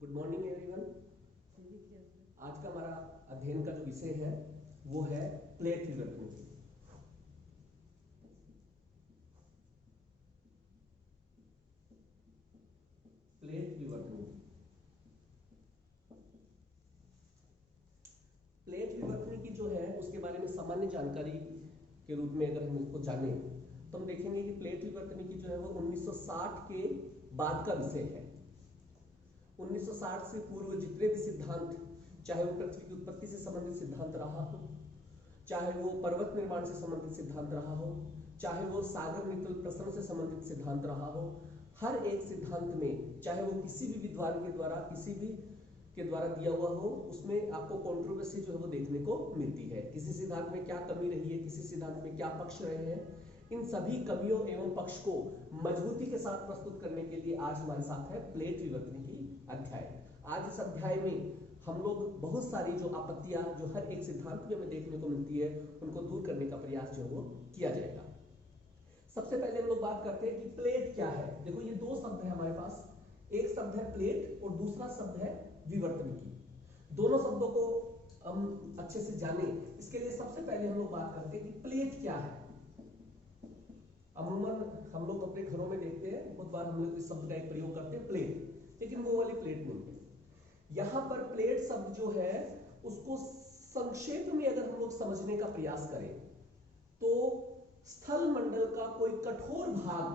Good morning everyone. आज का हमारा अध्ययन का जो विषय है वो है प्लेट विवर्तन। प्लेट विवर्तन। प्लेट विवर्तन की जो है उसके बारे में सामान्य जानकारी के रूप में अगर हम इसको जाने तो हम देखेंगे कि प्लेट विवर्तन की जो है वो 1960 के बाद का विषय है। 1960 से पूर्व जितने भी सिद्धांत, चाहे वो पृथ्वी की उत्पत्ति से संबंधित सिद्धांत रहा हो, चाहे वो पर्वत निर्माण से संबंधित सिद्धांत रहा हो, चाहे वो सागर नितल प्रसरण से संबंधित सिद्धांत रहा हो, हर एक सिद्धांत में चाहे वो किसी भी विद्वान के द्वारा किसी भी के द्वारा दिया हुआ हो, उसमें आपको कंट्रोवर्सी जो है वो देखने को मिलती है। किसी सिद्धांत में क्या कमी रही है, किसी सिद्धांत में क्या पक्ष रहे हैं, इन सभी कमियों एवं पक्ष को मजबूती के साथ प्रस्तुत करने के लिए आज हमारे साथ है प्लेट विवर्तन की अध्याय। आज इस अध्याय में हम लोग बहुत सारी जो आपत्तियां जो हर एक सिद्धांत में हमें देखने को मिलती है उनको दूर करने का प्रयास जो है वो किया जाएगा। सबसे पहले हम लोग बात करते हैं कि प्लेट क्या है। देखो ये दो शब्द है हमारे पास, एक शब्द है प्लेट और दूसरा शब्द है विवर्तनिकी। दोनों शब्दों को हम अच्छे से जाने इसके लिए सबसे पहले हम लोग बात करते हैं कि प्लेट क्या है। अमूमन हम लोग अपने घरों में देखते हैं, बहुत बार हम लोग इस शब्द का एक प्रयोग करते हैं प्लेट, लेकिन वो वाली प्लेट नहीं है। यहां पर प्लेट शब्द जो है उसको संक्षेप में अगर हम लोग समझने का प्रयास करें तो स्थल मंडल का कोई कठोर भाग,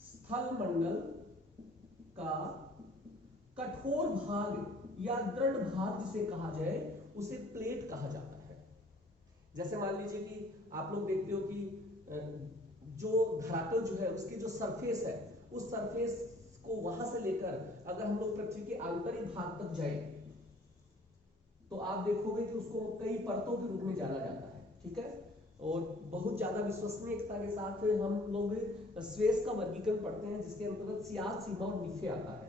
स्थल मंडल का कठोर भाग या दृढ़ भाग जिसे कहा जाए उसे प्लेट कहा जाता है। जैसे मान लीजिए कि आप लोग देखते हो कि जो धरातल जो है उसकी जो सरफेस है, उस सरफेस को वहां से लेकर अगर हम लोग पृथ्वी के आंतरिक भाग तक जाए तो आप देखोगे कि उसको कई परतों के रूप में जाना जाता है, ठीक है। और बहुत ज्यादा विश्वसनीयता के साथ हम लोग स्वेस का वर्गीकरण पढ़ते हैं जिसके अंतर्गत सियाल, सीमा और नीफे आता है।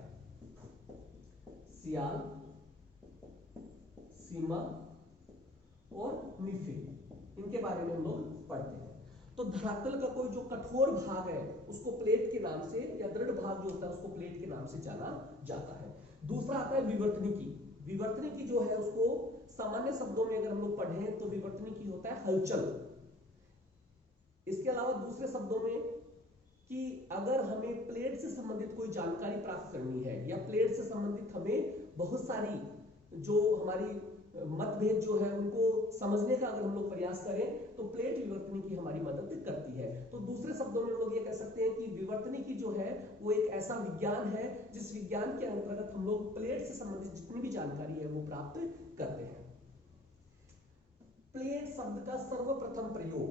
सियाल, सीमा और नीफे, इनके बारे में हम लोग पढ़ते हैं। तो धरातल का कोई जो कठोर भाग है उसको प्लेट के नाम से, या दृढ़ भाग जो होता है उसको प्लेट के नाम से जाना जाता है। दूसरा आता है विवर्तनिकी। विवर्तनिकी जो है उसको सामान्य शब्दों में अगर हम लोग पढ़ें तो विवर्तनिकी होता है हलचल। इसके अलावा दूसरे शब्दों में कि अगर हमें प्लेट से संबंधित कोई जानकारी प्राप्त करनी है या प्लेट से संबंधित हमें बहुत सारी जो हमारी मतभेद जो है उनको समझने का अगर हम लोग प्रयास करें तो प्लेट विवर्तनिकी हमारी मदद करती है। तो दूसरे शब्दों में हम लोग ये कह सकते हैं कि विवर्तनिकी जो है वो एक ऐसा विज्ञान है जिस विज्ञान के अंतर्गत हम लोग प्लेट से संबंधित जितनी भी जानकारी है वो प्राप्त करते हैं। प्लेट शब्द का सर्वप्रथम प्रयोग,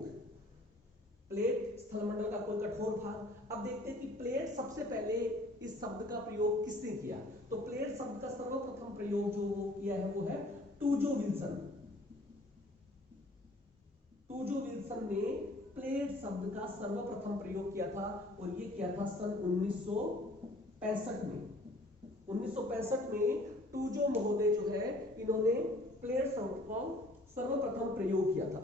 प्लेट स्थलमंडल का कोई कठोर भाग। अब देखते हैं कि प्लेट सबसे पहले इस शब्द का प्रयोग किसने किया। तो प्लेट शब्द का सर्वप्रथम प्रयोग जो किया है वो है टूजो विल्सन। टूजो विल्सन ने प्लेट शब्द का सर्वप्रथम प्रयोग किया था और ये किया था सन 1965 में। 1965 में टूजो महोदय जो है इन्होंने प्लेट शब्द का सर्वप्रथम प्रयोग किया था।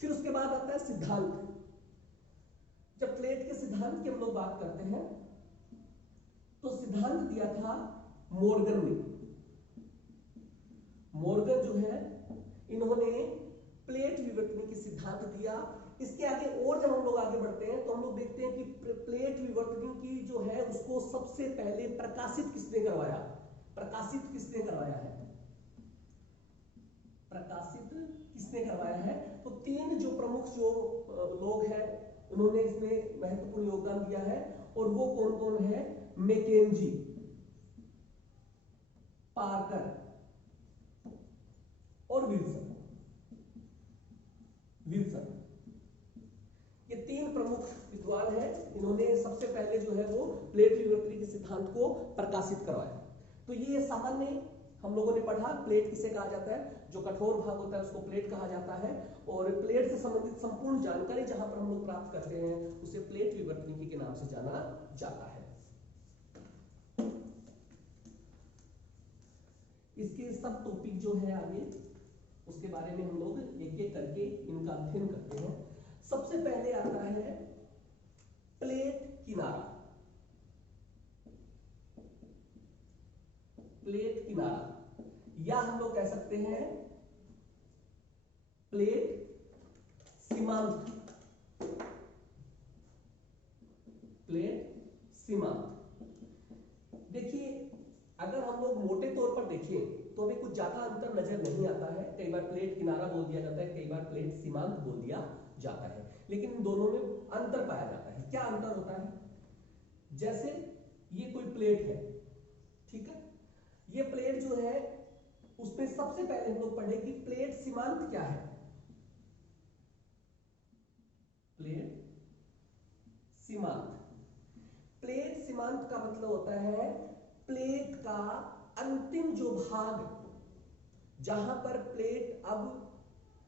फिर उसके बाद आता है सिद्धांत। जब प्लेट के सिद्धांत की हम लोग बात करते हैं तो सिद्धांत दिया था मोर्गन ने। मोर्गन जो है इन्होंने प्लेट विवर्तन की सिद्धांत दिया। इसके आगे और जब हम लोग आगे बढ़ते हैं तो हम लोग देखते हैं कि प्लेट विवर्तन की जो है उसको सबसे पहले प्रकाशित किसने करवाया। प्रकाशित किसने करवाया है, प्रकाशित किसने करवाया है। तो तीन जो प्रमुख जो लोग हैं उन्होंने इसमें महत्वपूर्ण योगदान दिया है और वो कौन कौन है। मैकेंजी, पार्कर और विल्सन। ये तीन प्रमुख विद्वान हैं, इन्होंने सबसे पहले जो है वो प्लेट विवर्तन के सिद्धांत को प्रकाशित करवाया। तो ये सामान्य हम लोगों ने पढ़ा, प्लेट किसे कहा जाता है, जो कठोर भाग होता है उसको प्लेट कहा जाता है और प्लेट से संबंधित संपूर्ण जानकारी जहां पर हम लोग प्राप्त करते हैं उसे प्लेट विवर्तनिकी के नाम से जाना जाता है। इसके सब टॉपिक जो है आगे उसके बारे में हम लोग एक एक करके इनका अध्ययन करते हैं। सबसे पहले आता है प्लेट किनारा। किनारा, या हम लोग कह सकते हैं प्लेट सीमांत, प्लेट सीमांत। देखिए अगर हम लोग मोटे तौर पर देखें तो हमें कुछ ज्यादा अंतर नजर नहीं आता है। कई बार प्लेट किनारा बोल दिया जाता है, कई बार प्लेट सीमांत बोल दिया जाता है, लेकिन इन दोनों में अंतर पाया जाता है। क्या अंतर होता है? जैसे ये कोई प्लेट है, ठीक है, ये प्लेट जो है उसमें सबसे पहले हम लोग पढ़े कि प्लेट सीमांत क्या है। प्लेट सीमांत, प्लेट सीमांत का मतलब होता है प्लेट का अंतिम जो भाग, जहां पर प्लेट अब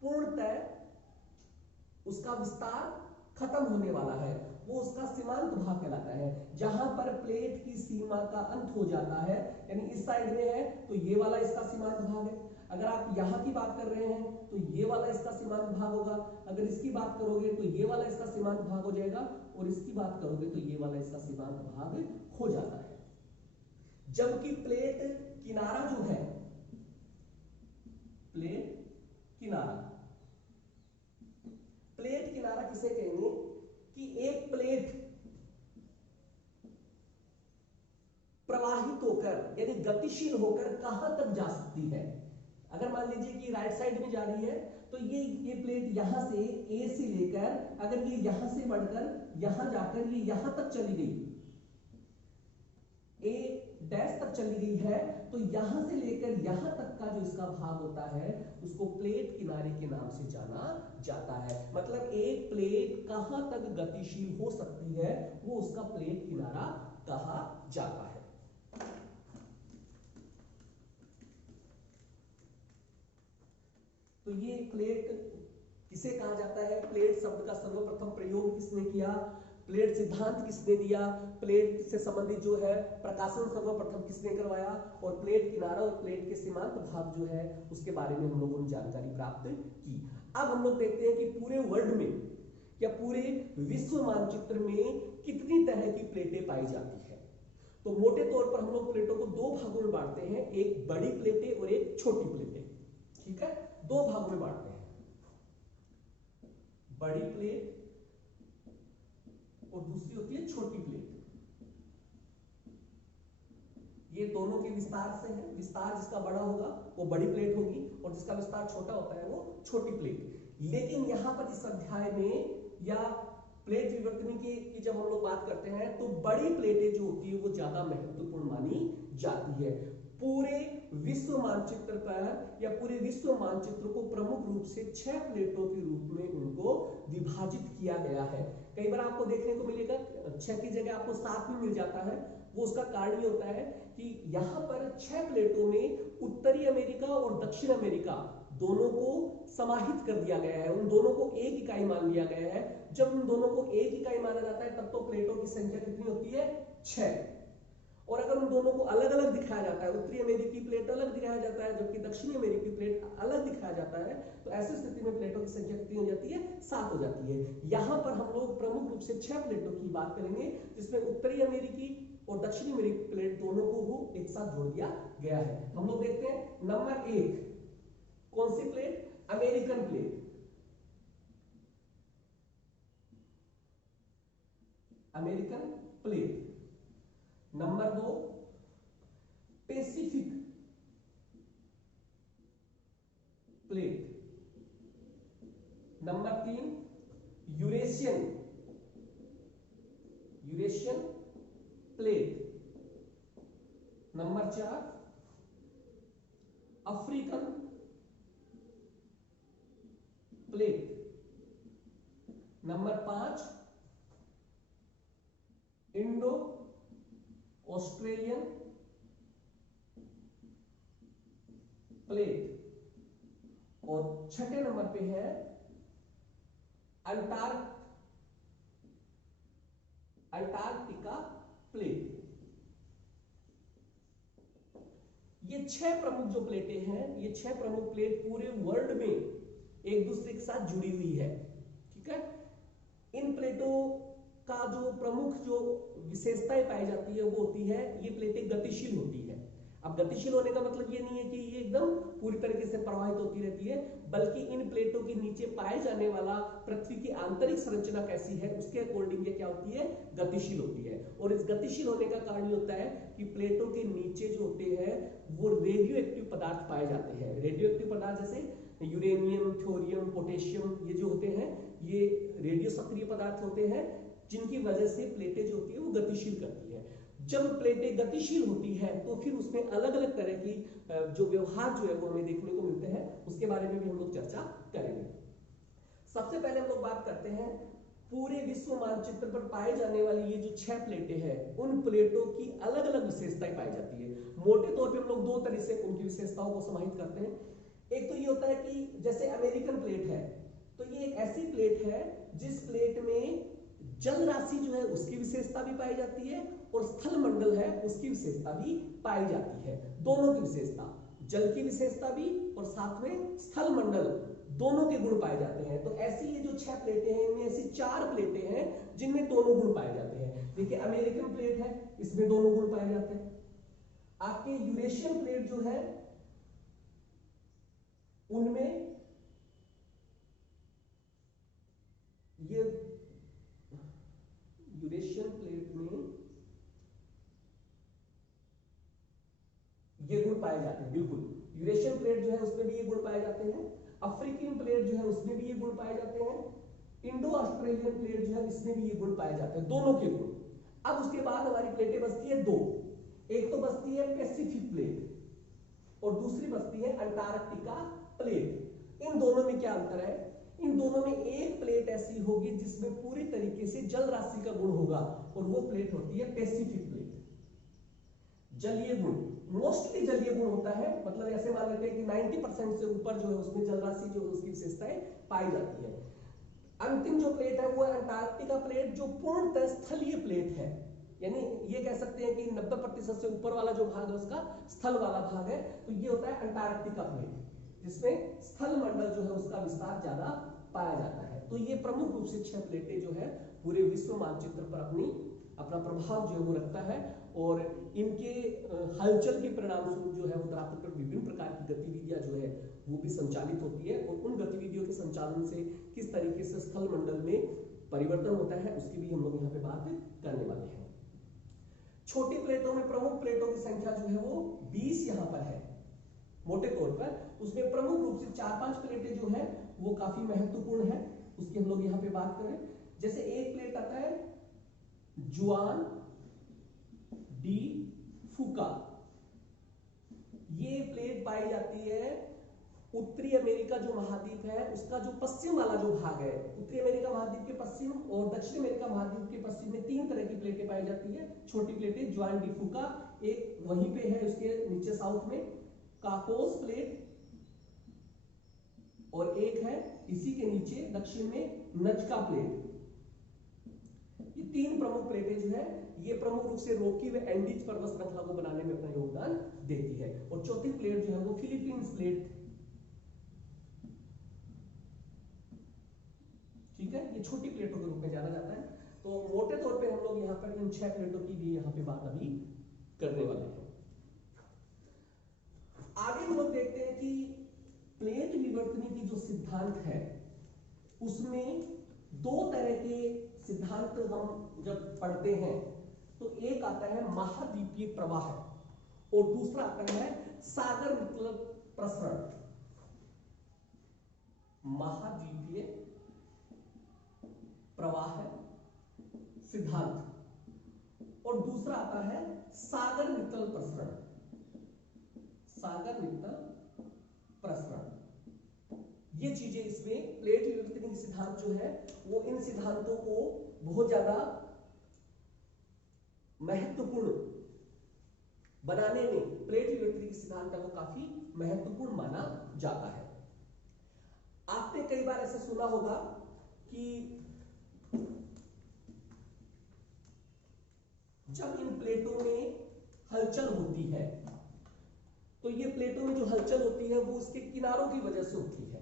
पूर्णतः उसका विस्तार खत्म होने वाला है, वो उसका सीमांत भाग कहलाता है। जहां पर प्लेट की सीमा का अंत हो जाता है, यानी इस साइड में है तो ये वाला इसका सीमांत भाग है। अगर आप यहां की बात कर रहे हैं तो ये वाला इसका सीमांत भाग होगा, अगर इसकी बात करोगे तो ये वाला इसका सीमांत भाग हो जाएगा, और इसकी बात करोगे तो ये वाला इसका सीमांत भाग हो जाता है। जबकि प्लेट किनारा जो है, प्लेट किनारा, प्लेट किनारा किसे कहेंगे कि एक प्लेट प्रवाहित होकर यानी गतिशील होकर कहां तक जा सकती है। अगर मान लीजिए कि राइट साइड में जा रही है तो ये प्लेट यहां से ए से लेकर अगर ये यहां से बढ़कर यहां जाकर ये यहां तक चली गई, ए डैश तक चली गई है, तो यहां से लेकर यहां तक का जो इसका भाग होता है उसको प्लेट किनारे के नाम से जाना जाता है। मतलब एक प्लेट कहां तक गतिशील हो सकती है वो उसका प्लेट किनारा कहा जाता है। तो ये प्लेट किसे कहा जाता है? प्लेट शब्द का सर्वप्रथम प्रयोग किसने किया? प्लेट सिद्धांत किसने दिया? प्लेट से संबंधित जो है प्रकाशन सर्वप्रथम किसने करवाया? और प्लेट किनारा और प्लेट के सीमांत भाग जो है उसके बारे में हम लोगों ने जानकारी प्राप्त की। अब हम लोग देखते हैं कि पूरे वर्ल्ड में या पूरे विश्व मानचित्र में कितनी तरह की प्लेटें पाई जाती है। तो मोटे तौर पर हम लोग प्लेटों को दो भागों में बांटते हैं, एक बड़ी प्लेटें और एक छोटी प्लेटें। ठीक है, दो भागों में बांटते हैं, बड़ी प्लेट और दूसरी होती है छोटी प्लेट। ये दोनों के विस्तार से है, विस्तार जिसका बड़ा होगा वो बड़ी प्लेट होगी और जिसका विस्तार छोटा होता है वो छोटी प्लेट। लेकिन यहां पर इस अध्याय में या प्लेट विवर्तनी की जब हम लोग बात करते हैं तो बड़ी प्लेटें जो होती है वो ज्यादा महत्वपूर्ण मानी जाती है। पूरे विश्व मानचित्र पर या पूरे विश्व मानचित्र को प्रमुख रूप से 6 प्लेटों के रूप में उनको विभाजित किया गया है। कई बार आपको देखने को मिलेगा 6 की जगह आपको 7 भी मिल जाता है। वो उसका कारण ये होता है कि यहाँ पर 6 प्लेटों में उत्तरी अमेरिका और दक्षिण अमेरिका दोनों को समाहित कर दिया गया है, उन दोनों को एक इकाई मान लिया गया है। जब उन दोनों को एक इकाई माना जाता है तब तो प्लेटों की संख्या कितनी होती है? 6। और अगर उन दोनों को अलग अलग दिखाया जाता है, उत्तरी अमेरिकी प्लेट अलग दिखाया जाता है जबकि दक्षिणी अमेरिकी प्लेट अलग दिखाया जाता है, तो ऐसी स्थिति में प्लेटों की संख्या कितनी हो जाती है? 7 हो जाती है। यहां पर हम लोग प्रमुख रूप से 6 प्लेटों की बात करेंगे जिसमें उत्तरी अमेरिकी और दक्षिणी अमेरिकी प्लेट दोनों को वो एक साथ जोड़ दिया गया है। हम लोग देखते हैं नंबर 1 कौन सी plate? American plate. American plate. Number 2 Pacific plate. Number 3 Eurasian plate. Number 4 African plate. Number 5 Indo Australian plate. और छठे नंबर पे है अंटार्कटिका प्लेट। ये 6 प्रमुख जो प्लेटें हैं, ये 6 प्रमुख प्लेट पूरे वर्ल्ड में एक दूसरे के साथ जुड़ी हुई है। ठीक है, इन प्लेटों का जो प्रमुख जो विशेषताएं पाई जाती है वो होती है ये प्लेटें गतिशील होती है। अब गतिशील होने का मतलब ये नहीं है कि ये एकदम पूरी तरीके से प्रवाहित होती रहती है, बल्कि इन प्लेटों के नीचे पाए जाने वाला पृथ्वी की आंतरिक संरचना कैसी है उसके अकॉर्डिंग ये क्या होती है, गतिशील होती है। और इस गतिशील होने का कारण ये होता है कि प्लेटों के नीचे जो होते हैं वो रेडियो एक्टिव पदार्थ पाए जाते हैं। रेडियो एक्टिव पदार्थ जैसे यूरेनियम, थोरियम, पोटेशियम, ये जो होते हैं ये रेडियो सक्रिय पदार्थ होते हैं, जिनकी वजह से प्लेटें जो होती है वो गतिशील करती है। जब प्लेटें गतिशील होती है तो फिर उसमें अलग अलग तरह की जो व्यवहार जो है वो हमें देखने को मिलते हैं, उसके बारे में भी हम लोग चर्चा करेंगे। सबसे पहले हम लोग बात करते हैं पूरे विश्व मानचित्र पर पाए जाने वाली ये जो 6 प्लेटें हैं, उन प्लेटों की अलग अलग विशेषताएं पाई जाती है। मोटे तौर पे हम लोग 2 तरह से उनकी विशेषताओं को समाहित करते हैं। एक तो ये होता है कि जैसे अमेरिकन प्लेट है, तो ये एक ऐसी प्लेट है जिस प्लेट में जल राशि जो है उसकी विशेषता भी पाई जाती है और स्थल मंडल है उसकी विशेषता भी पाई जाती है। दोनों की विशेषता, जल की विशेषता भी और साथ में स्थल मंडल, दोनों के गुण पाए जाते हैं। तो ऐसी ये जो 6 प्लेटें हैं, इनमें ऐसी 4 प्लेटें हैं जिनमें दोनों गुण पाए जाते हैं। देखिए अमेरिकन प्लेट है, इसमें दोनों गुण पाए जाते हैं। आपके यूरेशियन प्लेट जो है उनमें ये यूरेशियन प्लेट में ये गुण पाए जाते हैं। बिल्कुल, यूरेशियन प्लेट जो है उसमें भी ये गुण पाए जाते हैं। अफ्रीकन प्लेट जो है उसमें भी ये गुण पाए जाते हैं। इंडो ऑस्ट्रेलियन प्लेट जो है इसमें भी ये गुण पाए जाते हैं, दोनों के गुण। अब उसके बाद हमारी प्लेटें बचती है 2। एक तो बचती है पैसिफिक प्लेट और दूसरी बचती है अंटार्कटिका प्लेट। इन दोनों में क्या अंतर है? इन दोनों में एक प्लेट ऐसी होगी जिसमें पूरी तरीके से जल राशि का गुण होगा और वो प्लेट होती है पैसिफिक प्लेट। जलीय गुण, मोस्टली जलीय गुण होता है, मतलब ऐसे मान लेते हैं कि 90% से ऊपर जो है उसमें जल राशि जो है उसकी विशेषताएं पाई जाती है। अंतिम जो प्लेट है वो है अंटार्कटिका प्लेट, जो पूर्णतः स्थलीय प्लेट है। यानी ये कह सकते हैं कि 90% से ऊपर वाला जो भाग है उसका स्थल वाला भाग है। तो ये होता है अंटार्कटिका प्लेट, जिसमें स्थल मंडल जो है उसका विस्तार ज्यादा पाया जाता है। तो ये प्रमुख रूप से 6 प्लेटें जो है पूरे विश्व मानचित्र पर अपना प्रभाव जो है वो रखता है और इनके हलचल के परिणाम स्वरूप जो है उत्तराखंड पर विभिन्न प्रकार की गतिविधियां जो है वो भी संचालित होती है और उन गतिविधियों के संचालन से किस तरीके से स्थल मंडल में परिवर्तन होता है उसकी भी हम लोग यहाँ पे बात करने वाले हैं। छोटी प्लेटों में प्रमुख प्लेटों की संख्या जो है वो 20 यहाँ पर है मोटे तौर पर। उसमें प्रमुख रूप से 4-5 प्लेटें जो है वो काफी महत्वपूर्ण है, उसकी हम लोग यहाँ पे बात करें। जैसे एक प्लेट आता है जुआन डी फूका। ये प्लेट पाई जाती है उत्तरी अमेरिका जो महाद्वीप है उसका जो पश्चिम वाला जो भाग है, उत्तरी अमेरिका महाद्वीप के पश्चिम और दक्षिण अमेरिका महाद्वीप के पश्चिम में 3 तरह की प्लेटें पाई जाती है। छोटी प्लेटें जुआन डी फूका, एक वहीं पे है उसके नीचे साउथ में काकोस प्लेट, और एक है इसी के नीचे दक्षिण में नजका प्लेट। ये 3 प्रमुख प्लेटें जो है ये प्रमुख रूप से रॉकी व एंडीज पर्वत श्रृंखला को बनाने में अपना योगदान देती है। और चौथी प्लेट जो है वो फिलीपींस प्लेट, ठीक है, ये छोटी प्लेटों के रूप में जाना जाता है। तो मोटे तौर पे हम लोग यहाँ पर इन 6 प्लेटों की भी यहाँ पे बात अभी करने वाले हैं। आगे हम लोग देखते हैं कि प्लेट विवर्तनी की जो सिद्धांत है उसमें 2 तरह के सिद्धांत हम जब पढ़ते हैं तो एक आता है महाद्वीपीय प्रवाह और दूसरा आता है सागर विकल्प प्रसरण। महाद्वीपीय प्रवाह सिद्धांत और दूसरा आता है सागर विकल्प प्रसरण। सागर विकल्प प्रसरण, ये चीजें इसमें प्लेट विवर्तनी सिद्धांत जो है वो इन सिद्धांतों को बहुत ज्यादा महत्वपूर्ण बनाने में प्लेट विवर्तनी सिद्धांत को काफी महत्वपूर्ण माना जाता है। आपने कई बार ऐसा सुना होगा कि जब इन प्लेटों में हलचल होती है तो ये प्लेटों में जो हलचल होती है वो उसके किनारों की वजह से होती है।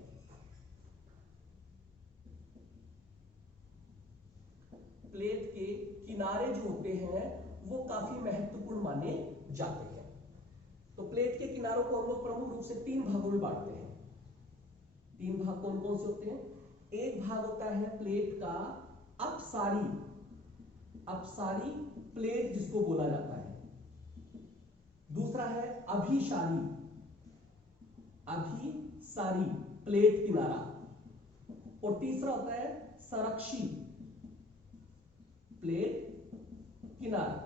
प्लेट के किनारे जो होते हैं वो काफी महत्वपूर्ण माने जाते हैं। किनारों को हम लोग प्रमुख रूप से 3 भागों में बांटते हैं। 3 भाग कौन कौन से होते हैं? एक भाग होता है प्लेट का अपसारी, अपसारी प्लेट जिसको बोला जाता है। दूसरा है अभिसारी, अभिसारी प्लेट किनारा। और तीसरा होता है संरक्षी प्लेट किनारा।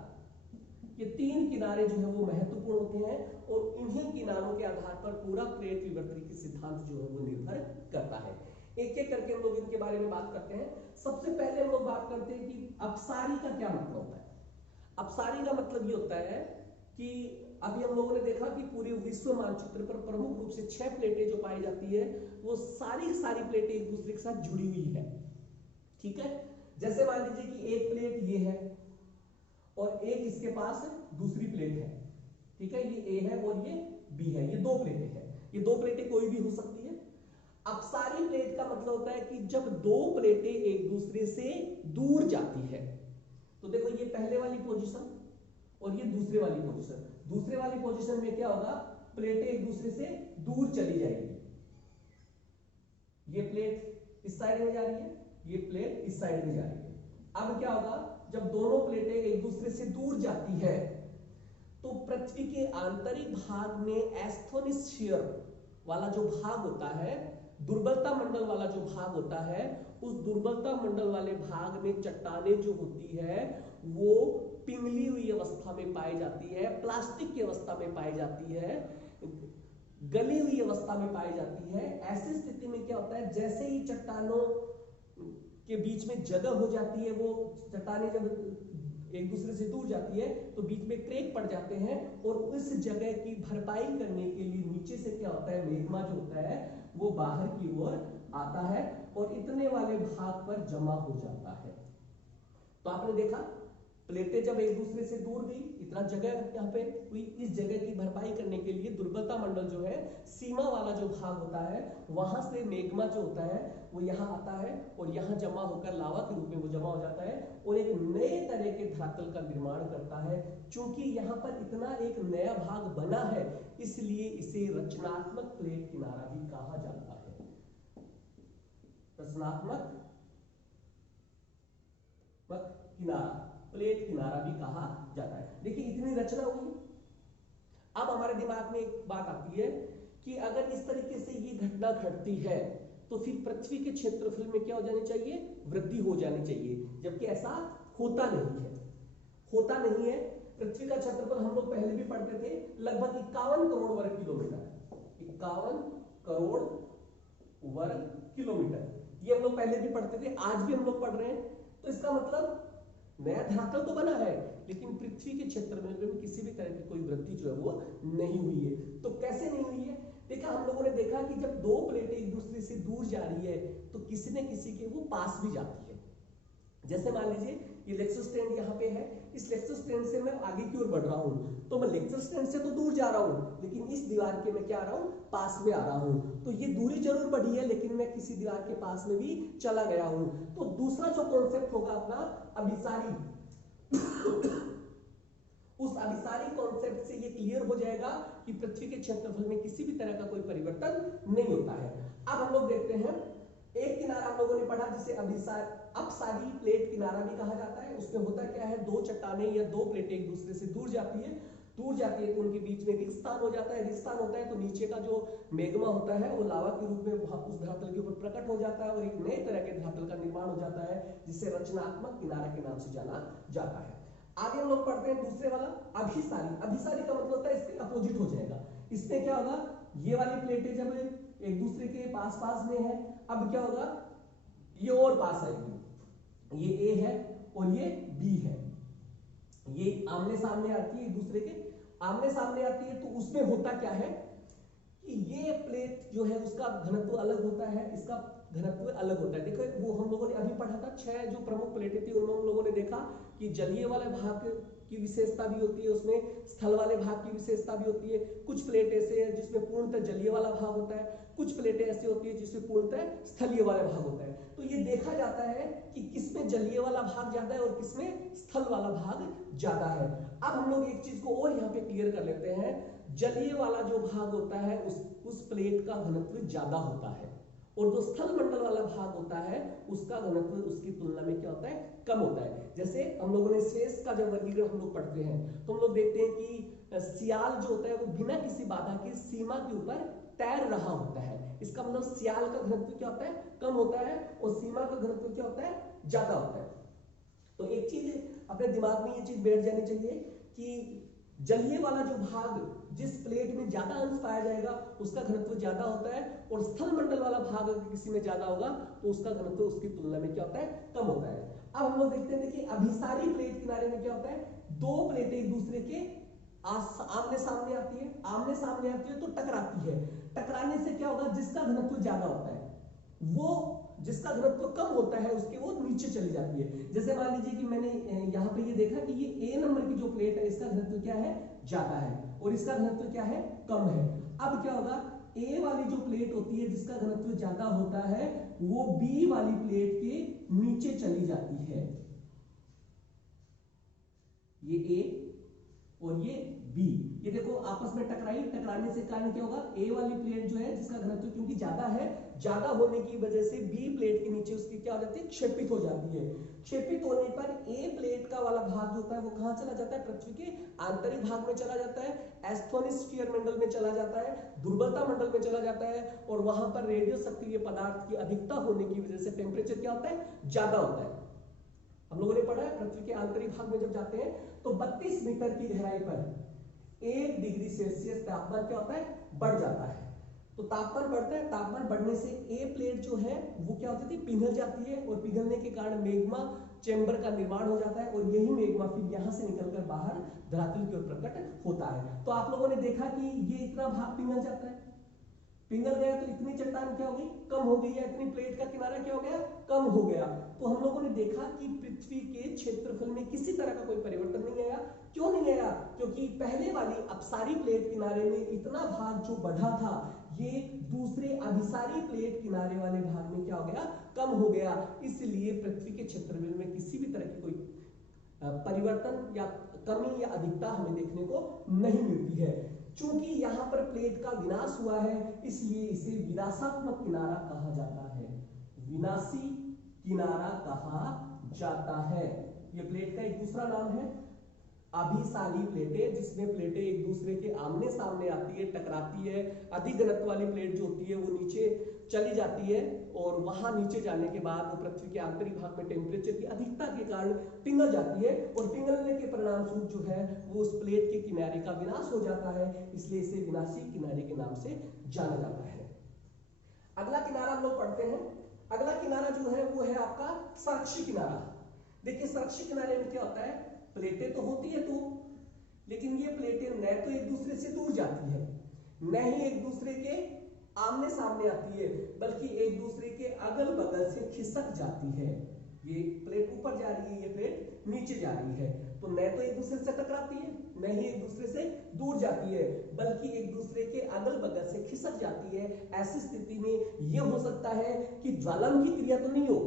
ये 3 किनारे जो है वो महत्वपूर्ण होते हैं और इन्हीं किनारों के आधार पर पूरा प्लेट विवर्तन की सिद्धांत जो है वो निर्भर करता है। एक एक करके हम लोग इनके बारे में बात करते हैं। सबसे पहले हम लोग बात करते हैं कि अपसारी का क्या मतलब होता है। अपसारी का मतलब ये होता है कि अभी हम लोगों ने देखा कि पूरे विश्व मानचित्र पर प्रमुख रूप से 6 प्लेटें जो पाई जाती है वो सारी प्लेटें एक दूसरे के साथ जुड़ी हुई है। ठीक है, जैसे मान लीजिए कि एक प्लेट ये है और एक इसके पास दूसरी प्लेट है। ठीक है, ये ए है और ये बी है, ये 2 प्लेटें हैं। ये 2 प्लेटें कोई भी हो सकती है। अपसारी प्लेट का मतलब होता है कि जब 2 प्लेटें एक दूसरे से दूर जाती है, तो देखो ये पहले वाली पोजीशन और ये दूसरे वाली पोजीशन। दूसरे वाली पोजीशन में क्या होगा, प्लेटें एक दूसरे से दूर चली जाएगी। ये प्लेट इस साइड में जा रही है, ये प्लेट इस साइड में जा रही है। अब क्या होगा, जब दोनों प्लेटें एक दूसरे से दूर जाती है तो पृथ्वी के आंतरिक भाग में एस्थोनिस्फीयर वाला जो भाग होता है, दुर्बलता मंडल वाला जो भाग होता है, उस दुर्बलता मंडल वाले भाग में चट्टानें जो होती है वो पिघली हुई अवस्था में पाई जाती है, प्लास्टिक की अवस्था में पाई जाती है, गली हुई अवस्था में पाई जाती है। ऐसी स्थिति में क्या होता है, जैसे ही चट्टानों के बीच में जगह हो जाती है, वो चट्टानें जब एक दूसरे से दूर जाती है तो बीच में क्रेक पड़ जाते हैं और उस जगह की भरपाई करने के लिए नीचे से क्या होता है, मेग्मा जो होता है वो बाहर की ओर आता है और इतने वाले भाग पर जमा हो जाता है। तो आपने देखा प्लेटें जब एक दूसरे से दूर गई, इतना जगह यहाँ पे हुई, इस जगह की भरपाई करने के लिए दुर्बलता मंडल जो है, सीमा वाला जो भाग होता है, वहां से मेग्मा जो होता है वो यहाँ आता है और यहाँ जमा होकर लावा के रूप में वो जमा हो जाता है और एक नए तरह के धरातल का निर्माण करता है। चूंकि यहाँ पर इतना एक नया भाग बना है, इसलिए इसे रचनात्मक प्लेट किनारा भी कहा जाता है। रचनात्मक किनारा, प्लेट किनारा भी कहा जाता है। देखिए इतनी रचना हुई। अब हमारे दिमाग में एक बात आती है कि अगर इस तरीके से ये घटना घटती है तो फिर पृथ्वी के क्षेत्रफल में क्या हो जानी चाहिए, वृद्धि हो जानी चाहिए, जबकि ऐसा होता नहीं है। होता नहीं है। पृथ्वी का क्षेत्रफल हम लोग पहले भी पढ़ते थे, लगभग 51 करोड़ वर्ग किलोमीटर। 51 करोड़ वर्ग किलोमीटर, ये हम लोग पहले भी पढ़ते थे, आज भी हम लोग पढ़ रहे हैं। तो इसका मतलब नया धरातल तो बना है, लेकिन पृथ्वी के क्षेत्र में किसी भी तरह की कोई वृद्धि जो है वो नहीं हुई है। तो कैसे नहीं हुई है? देखा, हम लोगों ने देखा कि जब 2 प्लेटें एक दूसरे से दूर जा रही है तो किसी न किसी के वो पास भी जाती है। जैसे मान लीजिए ये लेक्चर स्टैंड यहाँ पे है, इस लेक्चर स्टैंड से मैं आगे की ओर बढ़ रहा हूँ, तो मैं लेक्चर स्टैंड से तो दूर जा रहा हूँ, लेकिन इस दीवार के मैं क्या आ रहा हूँ, पास में आ रहा हूँ। तो ये दूरी जरूर बढ़ी है, लेकिन मैं किसी दीवार के पास में भी चला गया हूँ। तो दूसरा जो कॉन्सेप्ट होगा अपना अभिसारी, उस अभिसारी कॉन्सेप्ट से ये क्लियर हो जाएगा कि पृथ्वी के क्षेत्रफल में किसी भी तरह का कोई परिवर्तन नहीं होता है। अब हम लोग देखते हैं, एक किनारा हम लोगों ने पढ़ा जिसे अपसारी प्लेट किनारा भी कहा जाता है। उसमें होता क्या है, 2 चट्टानें या 2 प्लेटें एक दूसरे से दूर जाती है तो उनके बीच में रिक्स्थान हो जाता है। रिक्स्थान होता है तो नीचे का जो मेग्मा होता है वो लावा के रूप में उस धरातल के ऊपर प्रकट हो जाता है और एक नए तरह के धरातल का निर्माण हो जाता है, जिसे रचनात्मक किनारा के नाम से जाना जाता है। आगे हम लोग पढ़ते हैं दूसरे वाला अभिसारी। अभिसारी का मतलब होता है इसके अपोजिट हो जाएगा। इसमें क्या होगा, ये वाली प्लेटें जब एक दूसरे के पास पास में है, अब क्या होगा, ये और पास आएगी, ये ए है और ये बी है, ये आमने सामने आती है, एक दूसरे के आमने सामने आती है। तो उसमें होता क्या है कि ये प्लेट जो है उसका घनत्व अलग होता है, इसका घनत्व अलग होता है। देखो वो हम लोगों ने अभी पढ़ा था, 6 जो प्रमुख प्लेटें थी उनमें हम लोगों ने देखा कि जलीय वाले भाग की विशेषता भी होती है, उसमें स्थल वाले भाग की विशेषता भी होती है। कुछ प्लेट ऐसे हैं जिसमें पूर्णतः जलीय वाला भाग होता है, कुछ प्लेटें ऐसी होती है जिसमें पूर्णतः स्थलीय वाला भाग होता है। तो ये देखा जाता है कि किसमें जलीय वाला भाग ज्यादा है और किसमें स्थल वाला भाग ज्यादा है। अब हम लोग एक चीज को और यहाँ पे क्लियर कर लेते हैं। जलीय वाला जो भाग होता है उस प्लेट का घनत्व ज्यादा होता है, और जो स्थल मंडल वाला भाग होता है उसका घनत्व उसकी तुलना में क्या होता है, कम होता है। जैसे हम लोगों ने शेष का जब वर्गीकरण हम लोग पढ़ते हैं तो हम लोग देखते हैं कि सियाल जो होता है वो बिना किसी बाधा के सीमा के ऊपर तैर रहा होता है। इसका मतलब सियाल का घनत्व क्या होता है, कम होता है, और सीमा का घनत्व क्या होता है, ज्यादा होता है। तो एक चीज अपने दिमाग में ये चीज बैठ जानी चाहिए कि जलीय वाला जो भाग जिस प्लेट में ज्यादा अंश पाया जाएगा उसका घनत्व ज्यादा होता है, और स्थल मंडल वाला भाग अगर किसी में ज्यादा होगा तो उसका घनत्व उसकी तुलना में क्या होता है, कम होता है। अब हम लोग देखते हैं, देखिए अभिसारी प्लेट किनारे में क्या होता है, दो प्लेटें एक दूसरे के आमने सामने आती है, आमने सामने आती है तो टकराती है। टकराने से क्या होगा, जिसका घनत्व ज्यादा होता है वो, जिसका घनत्व कम होता है उसके वो नीचे चली जाती है। जैसे मान लीजिए कि मैंने यहाँ पे ये देखा कि ये ए नंबर की जो प्लेट है इसका घनत्व क्या है, ज्यादा है, और इसका घनत्व क्या है, कम है। अब क्या होगा, ए वाली जो प्लेट होती है जिसका घनत्व ज्यादा होता है वो बी वाली प्लेट के नीचे चली जाती है। ये ए और ये बी, ये देखो आपस में टकराई, टकराने से कारण क्या होगा, ए वाली प्लेट जो है जिसका घनत्व क्योंकि ज्यादा है, ज्यादा होने की वजह से बी प्लेट के नीचे उसकी क्या हो जाती है, क्षेपित हो जाती है। क्षेपित होने पर ए प्लेट का वाला भाग जो होता है वो कहां चला जाता है, पृथ्वी के आंतरिक भाग में चला जाता है, एस्थोनिस्फीयर मंडल में चला जाता है, दुर्बलता मंडल में चला जाता है, और वहां पर रेडियो सक्रिय पदार्थ की अधिकता होने की वजह से टेम्परेचर क्या होता है, ज्यादा होता है। हम लोगों ने पढ़ा है पृथ्वी के आंतरिक भाग में जब जाते हैं तो 32 मीटर की गहराई पर 1 डिग्री सेल्सियस तापमान क्या होता है, बढ़ जाता है। तो तापमान बढ़ता है, तापमान बढ़ने से ए प्लेट जो है वो क्या होती है, पिघल जाती है, और पिघलने के कारण मैग्मा चैम्बर का निर्माण हो जाता है, और यही मैग्मा फिर यहां से निकलकर बाहर धरातल की ओर प्रकट होता है। तो आप लोगों ने देखा कि ये इतना भाग पिघल जाता है, पिघल गया तो इतनी चट्टान क्या हो गई, कम हो गई, या इतनी प्लेट का किनारा क्या हो गया, कम हो गया। तो हम लोगों ने देखा कि पृथ्वी के क्षेत्रफल में किसी तरह का कोई परिवर्तन नहीं आया। क्यों नहीं आया, क्योंकि पहले वाली अपसारी प्लेट किनारे में इतना भाग जो बढ़ा था ये दूसरे अभिसारी प्लेट किनारे वाले भाग में क्या हो गया, कम हो गया। इसलिए पृथ्वी के क्षेत्रफल में किसी भी तरह की कोई परिवर्तन या कमी या अधिकता हमें देखने को नहीं मिलती है। चूंकि यहां पर प्लेट का विनाश हुआ है इसलिए इसे विनाशात्मक किनारा कहा जाता है, विनाशी किनारा कहा जाता है। यह प्लेट का एक दूसरा नाम है अभिसारी प्लेटें, जिसमें प्लेटें एक दूसरे के आमने सामने आती है, टकराती है। अधिक घनत्व वाली प्लेट जो होती है वो नीचे चली जाती है, और वहां नीचे जाने के बाद वो पृथ्वी के आंतरिक भाग में टेम्परेचर की अधिकता के कारण पिघल जाती है, और पिघलने के परिणाम स्वरूप जो है वो उस प्लेट के किनारे का विनाश हो जाता है, इसलिए इसे विनाशी किनारे के नाम से जाना जाता है। अगला किनारा हम लोग पढ़ते हैं। अगला किनारा जो है वो है आपका संरक्षी किनारा। देखिए संरक्षी किनारे में क्या होता है, प्लेटें तो होती है दो, लेकिन ये प्लेटें न तो एक दूसरे से दूर जाती है, न ही एक दूसरे के आमने सामने आती है, बल्कि एक दूसरे के अगल बगल से खिसक जाती है। ये प्लेट ऊपर जा रही है, ये प्लेट नीचे जा रही है, तो न तो एक दूसरे से टकराती है, न ही एक दूसरे से दूर जाती है, बल्कि एक दूसरे के अगल बगल से खिसक जाती है। ऐसी स्थिति में यह हो सकता है कि ज्वालामुखी क्रिया तो नहीं हो,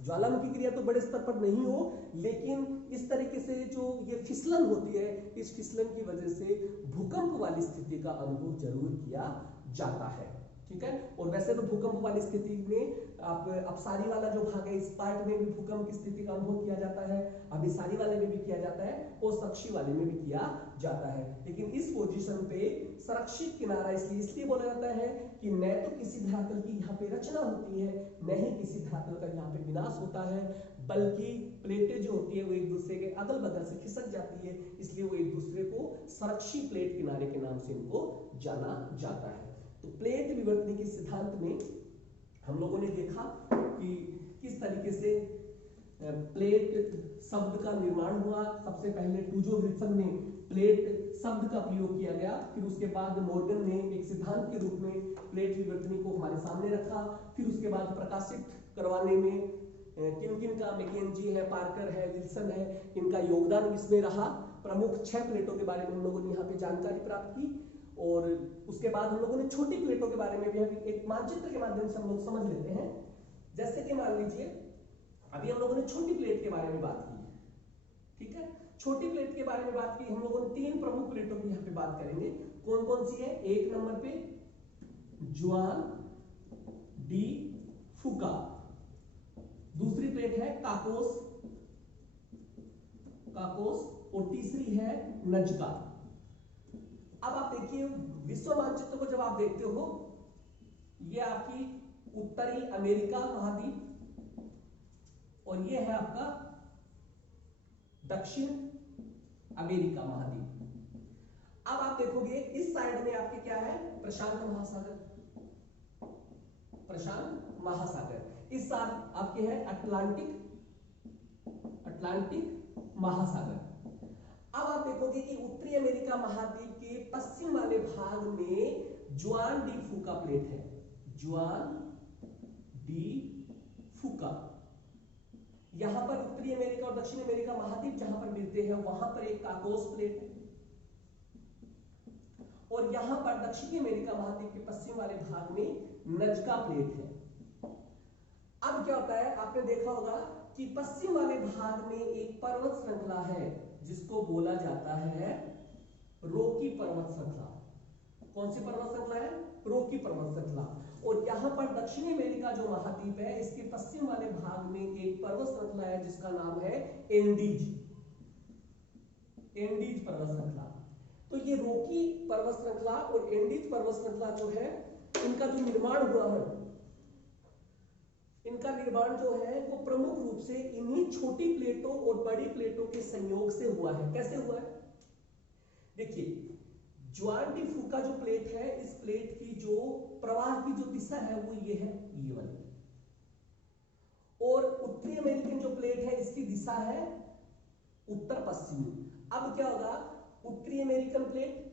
ज्वालामुखी क्रिया तो बड़े स्तर पर नहीं हो, लेकिन इस तरीके से जो ये फिसलन होती है, इस फिसलन की वजह से भूकंप वाली स्थिति का अनुभव जरूर किया जाता है। ठीक है, और वैसे तो भूकंप वाली स्थिति में आप अपसारी वाला जो भाग है इस पार्ट में भी भूकंप की स्थिति का अनुभव किया जाता है, अभिसारी वाले में भी किया जाता है, और संरक्षी वाले में भी किया जाता है। लेकिन इस पोजीशन पे संरक्षित किनारा इसलिए बोला जाता है कि न तो किसी धरातल की यहाँ पे रचना होती है, न ही किसी धरातल का यहाँ पे विनाश होता है, बल्कि प्लेटें जो होती है वो एक दूसरे के अगल बगल से खिसक जाती है, इसलिए वो एक दूसरे को संरक्षी प्लेट किनारे के नाम से इनको जाना जाता है। तो प्लेट विवर्तनी के सिद्धांत में हम लोगों ने देखा कि किस तरीके से प्लेट शब्द का निर्माण हुआ। सबसे पहले टूजो विल्सन ने प्लेट शब्द का प्रयोग किया गया, फिर उसके बाद मॉर्गन ने एक सिद्धांत के रूप में प्लेट विवर्तनी को हमारे सामने रखा, फिर उसके बाद प्रकाशित करवाने में किन किन का, मैकेंजी है, पार्कर है, विल्सन है, इनका योगदान इसमें रहा। प्रमुख 6 प्लेटों के बारे में हम लोगों ने यहाँ पे जानकारी प्राप्त की, और उसके बाद हम लोगों ने छोटी प्लेटों के बारे में भी एक मानचित्र के माध्यम से हम लोग समझ लेते हैं। जैसे कि मान लीजिए अभी हम लोगों ने छोटी प्लेट के बारे में बात की, ठीक है, छोटी प्लेट के बारे में बात की। हम लोगों ने 3 प्रमुख प्लेटों की यहाँ पे बात करेंगे। कौन कौन सी है? एक नंबर पे जुआन डी फुका, दूसरी प्लेट है काकोस, और तीसरी है नजका। अब आप देखिए विश्व मानचित्र को जब आप देखते हो, ये आपकी उत्तरी अमेरिका महाद्वीप और ये है आपका दक्षिण अमेरिका महाद्वीप। अब आप देखोगे इस साइड में आपके क्या है? प्रशांत महासागर, इस साइड आपके है अटलांटिक महासागर। अब आप देखोगे कि उत्तरी अमेरिका महाद्वीप के पश्चिम वाले भाग में जुआन डी फुका प्लेट है, जुआन डी फुका। यहां पर उत्तरी अमेरिका और दक्षिण अमेरिका महाद्वीप जहां पर मिलते हैं वहां पर एक काकोस प्लेट है, और यहां पर दक्षिणी अमेरिका महाद्वीप के पश्चिम वाले भाग में नजका प्लेट है। अब क्या होता है, आपने देखा होगा कि पश्चिम वाले भाग में एक पर्वत श्रृंखला है जिसको बोला जाता है रॉकी पर्वत श्रृंखला। कौन सी पर्वत श्रृंखला है? रॉकी पर्वत श्रृंखला। और यहां पर दक्षिणी अमेरिका जो महाद्वीप है इसके पश्चिम वाले भाग में एक पर्वत श्रृंखला है जिसका नाम है एंडीज पर्वत श्रृंखला। तो ये रॉकी पर्वत श्रृंखला और एंडीज पर्वत श्रृंखला जो है, इनका जो निर्माण हुआ है, इनका निर्माण जो है वो प्रमुख रूप से इन्हीं छोटी प्लेटों और बड़ी प्लेटों के संयोग से हुआ है। कैसे हुआ है? देखिए जुआन डी फुका जो प्लेट है, इस प्लेट की जो प्रवाह की जो दिशा है वो ये है, ये वाली। और उत्तरी अमेरिकन जो प्लेट है इसकी दिशा है उत्तर पश्चिमी। अब क्या होगा, उत्तरी अमेरिकन प्लेट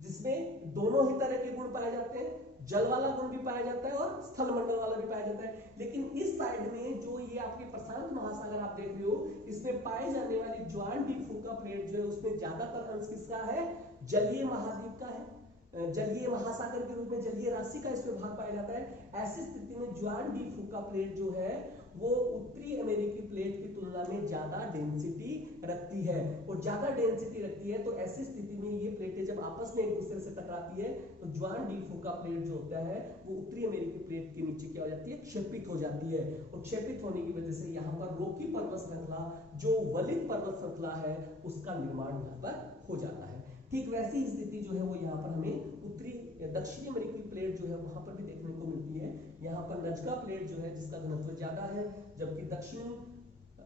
जिसमें दोनों ही तरह के गुण पाए जाते हैं, जल वाला गुण भी पाया जाता है और स्थल मंडल वाला भी पाया जाता है। लेकिन इस साइड में जो ये आपके प्रशांत महासागर आप देख रहे हो, इसमें पाए जाने वाली जुआन डी फुका प्लेट जो है उसमें ज्यादातर अंश किसका है? जलीय महाद्वीप का है, जलीय महासागर के रूप में जलीय राशि का इसमें भाग पाया जाता है। ऐसी स्थिति में जुआन डी फुका प्लेट जो है वो उत्तरी अमेरिकी प्लेट की तुलना में ज्यादा डेंसिटी रखती है, और ज्यादा डेंसिटी रखती है तो ऐसी स्थिति में ये प्लेटें जब आपस में एक दूसरे से टकराती है तो जुआन डी फुका प्लेट जो होता है वो उत्तरी अमेरिकी प्लेट के नीचे क्या हो जाती है? क्षेपित हो जाती है। और क्षेपित होने की वजह से यहाँ पर रॉकी पर्वत श्रृंखला जो वलित पर्वत श्रृंखला है उसका निर्माण यहाँ पर हो जाता है। ठीक वैसी स्थिति जो है वो यहाँ पर हमें उत्तरी दक्षिणी अमेरिकी प्लेट जो है वहां पर भी देखने को मिलती है। यहाँ पर नजका प्लेट जो है जिसका घनत्व ज्यादा है, जबकि दक्षिण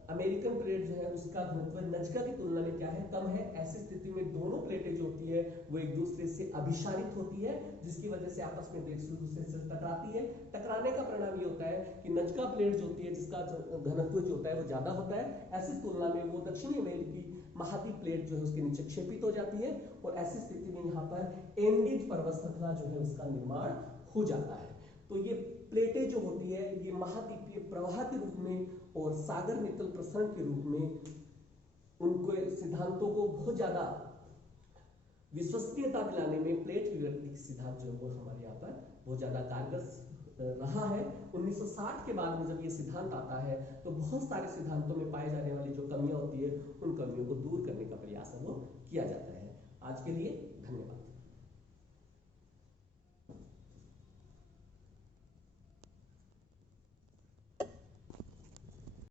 अमेरिकन प्लेट जो है उसका घनत्व नजका की तुलना में क्या है? कम है। ऐसी स्थिति में दोनों प्लेटें जो होती है वो एक दूसरे से अभिसारित होती है, जिसकी वजह से आपस में एक दूसरे से टकराती है। टकराने का परिणाम ये होता है कि नजका प्लेट जो होती है जिसका घनत्व जो होता है वो ज्यादा होता है, ऐसी तुलना में वो दक्षिणी अमेरिकी महाद्वीप प्लेट जो है उसके नीचे क्षेपित हो जाती है, और ऐसी स्थिति में यहाँ पर एंडीज पर्वत श्रृंखला जो है उसका निर्माण हो जाता है। तो ये प्लेटें जो होती है ये महाद्वीपीय प्रवाह के रूप में और सागर नितल प्रसरण के रूप में उनको सिद्धांतों को बहुत ज्यादा विश्वसनीयता दिलाने में प्लेट विवर्ती सिद्धांत जो है वो हमारे यहाँ पर बहुत ज्यादा कारगर रहा है। 1960 के बाद में जब ये सिद्धांत आता है तो बहुत सारे सिद्धांतों में पाए जाने वाली जो कमियां होती है उन कमियों को दूर करने का प्रयास वो किया जाता है। आज के लिए धन्यवाद।